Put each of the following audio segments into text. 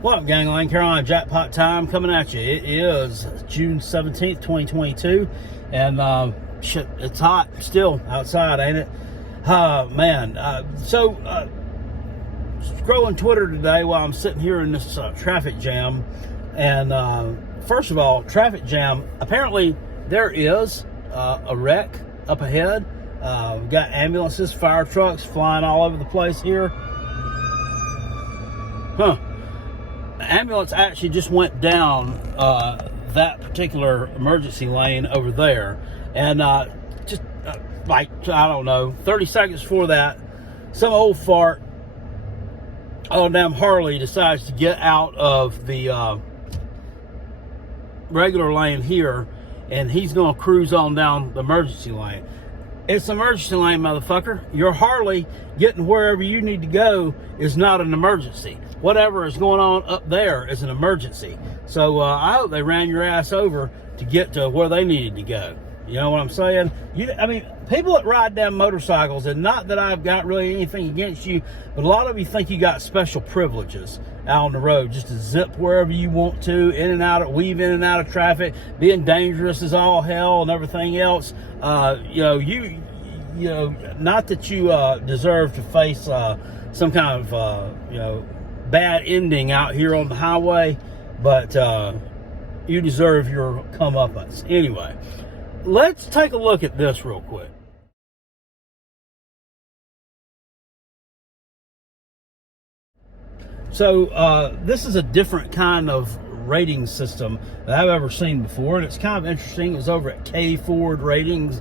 What up, gangland? Carolina Jackpot time coming at you. It is June 17th, 2022, and shit, it's hot still outside, ain't it? Man. Scrolling Twitter today while I'm sitting here in this traffic jam, and first of all, traffic jam. Apparently, there is a wreck up ahead. We've got ambulances, fire trucks flying all over the place here. Ambulance actually just went down that particular emergency lane over there, and like, I don't know, 30 seconds before that, some old fart on damn Harley decides to get out of the regular lane here, and he's gonna cruise on down the emergency lane. It's an emergency lane, motherfucker. Your Harley getting wherever you need to go is not an emergency. Whatever is going on up there is an emergency. So I hope they ran your ass over to get to where they needed to go. You know what I'm saying? I mean, people that ride damn motorcycles, and not that I've got really anything against you, but a lot of you think you got special privileges out on the road, just to zip wherever you want to, in and out, weave in and out of traffic, being dangerous as all hell and everything else. You know, not that you deserve to face some kind of bad ending out here on the highway, but you deserve your comeuppance. Anyway, let's take a look at this real quick. So this is a different kind of rating system that I've ever seen before, and it's kind of interesting. It's over at K Ford Ratings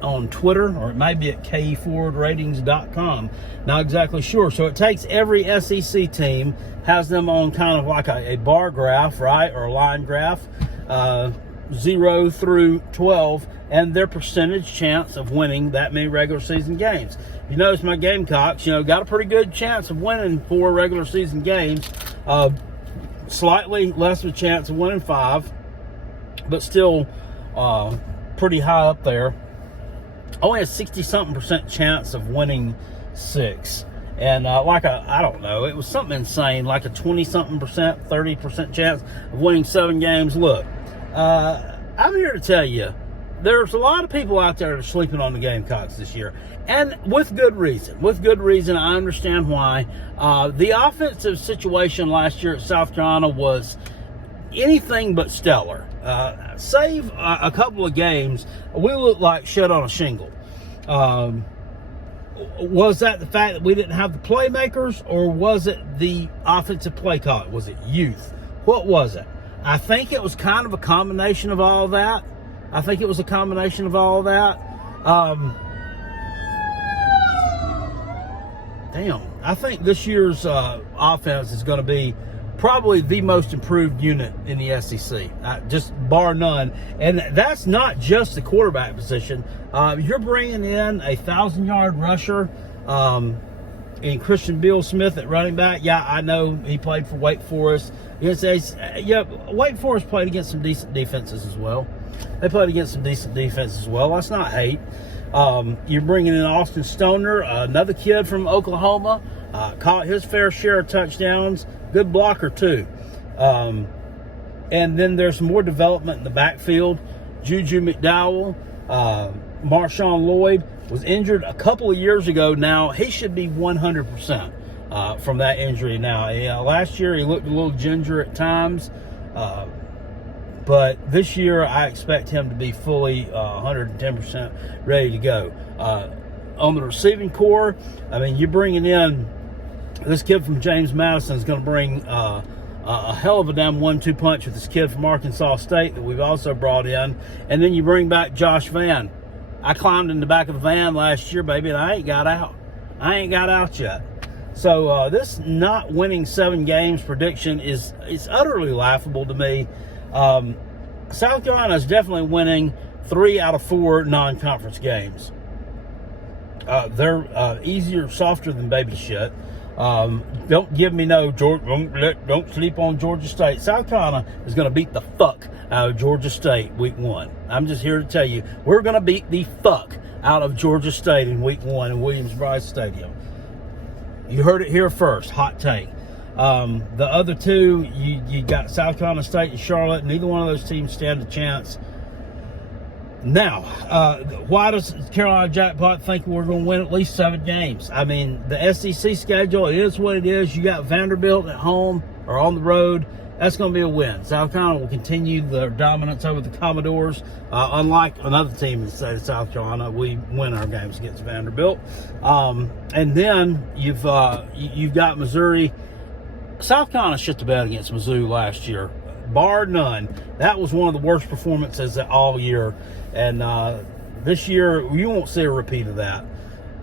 on Twitter, or it might be at kfordratings.com. Not exactly sure. So it takes every SEC team, has them on kind of like a bar graph, right, or a line graph, 0 through 12, and their percentage chance of winning that many regular season games. You notice my Gamecocks, got a pretty good chance of winning 4 regular season games. Slightly less of a chance of winning 5, but still pretty high up there. Only a 60-something% chance of winning 6. And I don't know, it was something insane, like a 20-something%, 30% chance of winning 7 games. Look, I'm here to tell you, there's a lot of people out there that are sleeping on the Gamecocks this year, and with good reason. With good reason, I understand why. The offensive situation last year at South Carolina was anything but stellar. Save a couple of games, we looked like shit on a shingle. Was that the fact that we didn't have the playmakers, or was it the offensive play call? Was it youth? What was it? I think it was kind of a combination of all that. I think this year's offense is going to be probably the most improved unit in the SEC, just bar none. And that's not just the quarterback position. You're bringing in a 1,000-yard rusher in Christian Beal Smith at running back. Yeah, I know he played for Wake Forest. Wake Forest played against some decent defenses as well. Let's not hate. You're bringing in Austin Stoner, another kid from Oklahoma, caught his fair share of touchdowns. Good blocker, too. And then there's more development in the backfield. Juju McDowell, Marshawn Lloyd was injured a couple of years ago now. He should be 100% from that injury now. Last year, he looked a little ginger at times. But this year, I expect him to be fully 110% ready to go. On the receiving core, I mean, you're bringing in this kid from James Madison is going to bring a hell of a damn 1-2 punch with this kid from Arkansas State that we've also brought in. And then you bring back Josh Vann. I climbed in the back of the van last year, baby, and I ain't got out yet. So this not winning 7 games prediction is utterly laughable to me. South Carolina is definitely winning 3 out of 4 non-conference games. They're easier, softer than baby shit. Don't give me no don't sleep on Georgia State. South Carolina is going to beat the fuck out of Georgia State week 1. I'm just here to tell you, we're going to beat the fuck out of Georgia State in week 1 in Williams-Brice Stadium. You heard it here first. Hot take. The other two, you got South Carolina State and Charlotte. Neither one of those teams stand a chance. Now, why does Carolina Jackpot think we're going to win at least 7 games? I mean, the SEC schedule, it is what it is. You got Vanderbilt at home or on the road. That's going to be a win. South Carolina will continue their dominance over the Commodores. Unlike another team in the state of South Carolina, we win our games against Vanderbilt. And then you've got Missouri. South Carolina shit the bed against Mizzou last year, bar none. That was one of the worst performances all year. And this year, you won't see a repeat of that.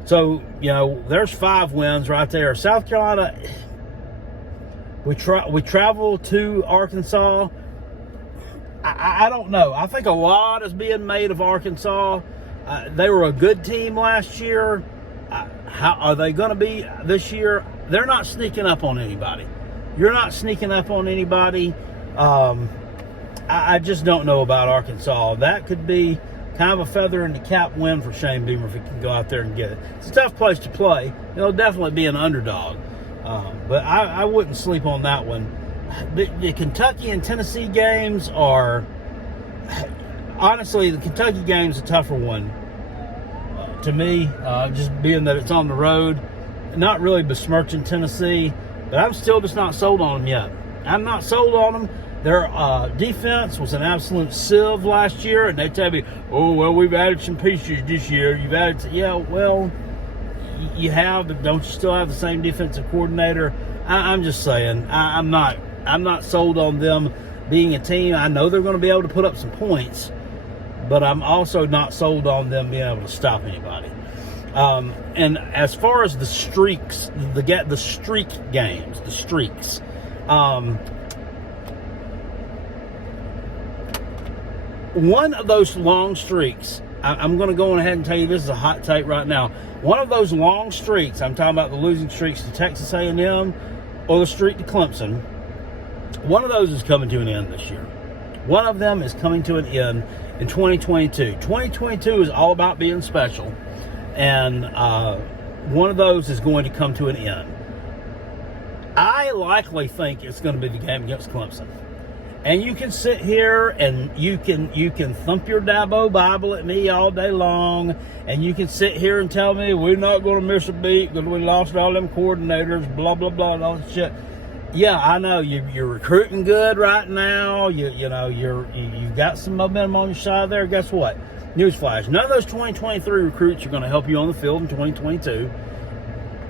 So, there's 5 wins right there. South Carolina, we travel to Arkansas. I don't know. I think a lot is being made of Arkansas. They were a good team last year. How are they going to be this year? They're not sneaking up on anybody. You're not sneaking up on anybody. I just don't know about Arkansas. That could be kind of a feather in the cap win for Shane Beamer if he can go out there and get it. It's a tough place to play. It'll definitely be an underdog. But I wouldn't sleep on that one. The Kentucky and Tennessee games are, honestly, the Kentucky game is a tougher one to me, just being that it's on the road. Not really besmirching Tennessee, but I'm still just not sold on them yet. I'm not sold on them. Their defense was an absolute sieve last year, and they tell me, oh, well, we've added some pieces this year. You've added, yeah, well, you have, but don't you still have the same defensive coordinator? I'm just saying, I'm not sold on them being a team. I know they're going to be able to put up some points, but I'm also not sold on them being able to stop anybody. And as far as the streaks, the streak games, the streaks, one of those long streaks, I'm going to go ahead and tell you this is a hot take right now. One of those long streaks, I'm talking about the losing streaks to Texas A&M or the streak to Clemson, one of those is coming to an end this year. One of them is coming to an end in 2022. 2022 is all about being special, and one of those is going to come to an end. I likely think it's going to be the game against Clemson. And you can sit here and you can thump your Dabo Bible at me all day long, and you can sit here and tell me we're not going to miss a beat because we lost all them coordinators, blah blah blah, and all that shit. Yeah, I know you're recruiting good right now. You've got some momentum on your side there. Guess what? Newsflash: none of those 2023 recruits are going to help you on the field in 2022.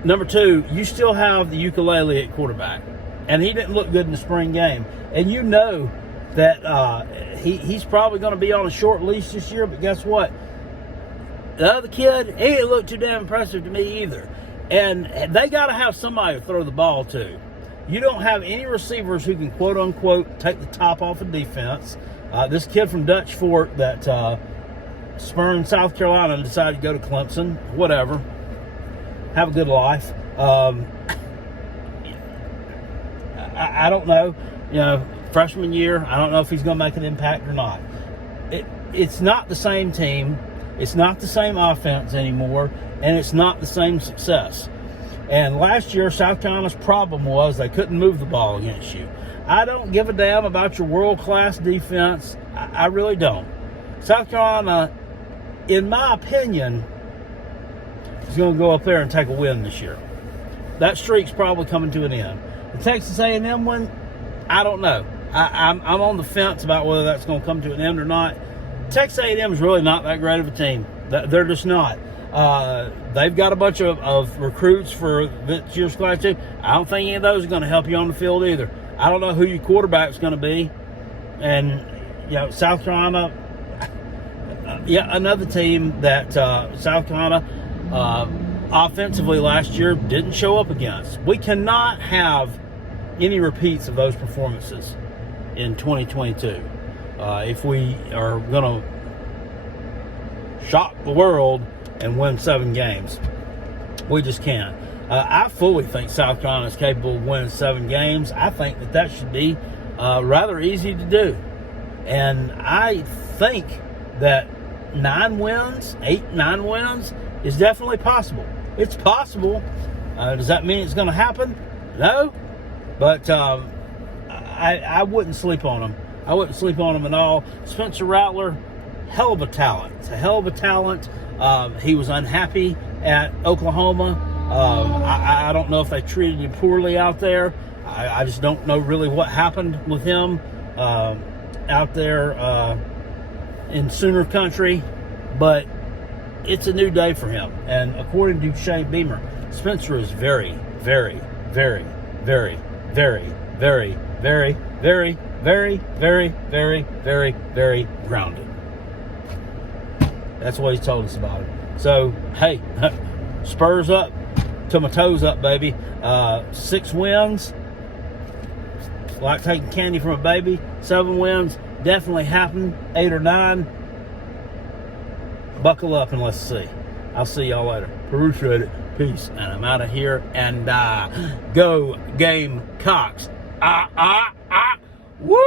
Number 2, you still have the ukulele at quarterback. And he didn't look good in the spring game. And you know that he's probably going to be on a short leash this year. But guess what? The other kid, he didn't look too damn impressive to me either. And they got to have somebody to throw the ball to. You don't have any receivers who can, quote-unquote, take the top off of defense. This kid from Dutch Fort that spurned South Carolina and decided to go to Clemson, whatever. Have a good life. I don't know. Freshman year, I don't know if he's going to make an impact or not. It's not the same team. It's not the same offense anymore, and it's not the same success. And last year, South Carolina's problem was they couldn't move the ball against you. I don't give a damn about your world-class defense. I really don't. South Carolina, in my opinion, is going to go up there and take a win this year. That streak's probably coming to an end. The Texas A&M one, I don't know. I'm on the fence about whether that's going to come to an end or not. Texas A&M is really not that great of a team. They're just not. They've got a bunch of recruits for this year's class too. I don't think any of those are going to help you on the field either. I don't know who your quarterback's going to be. And, South Carolina, another team that South Carolina offensively last year didn't show up against. We cannot have any repeats of those performances in 2022 if we are going to shock the world and win 7 games. We just can't. I fully think South Carolina is capable of winning 7 games. I think that should be rather easy to do. And I think that 9 wins, 8-9 wins is definitely possible. It's possible. Does that mean it's going to happen? No. But I wouldn't sleep on him. I wouldn't sleep on him at all. Spencer Rattler, hell of a talent. It's a hell of a talent. He was unhappy at Oklahoma. I don't know if they treated him poorly out there. I just don't know really what happened with him out there in Sooner Country. But it's a new day for him. And according to Shane Beamer, Spencer is very, very, very, very, very, very, very, very, very, very, very, very, very grounded. That's what he told us about it. So, hey, spurs up to my toes up, baby. 6 wins, like taking candy from a baby. 7 wins, definitely happened. 8 or 9. Buckle up and let's see. I'll see y'all later. Appreciate it. Peace. And I'm out of here. And go Gamecocks. Woo!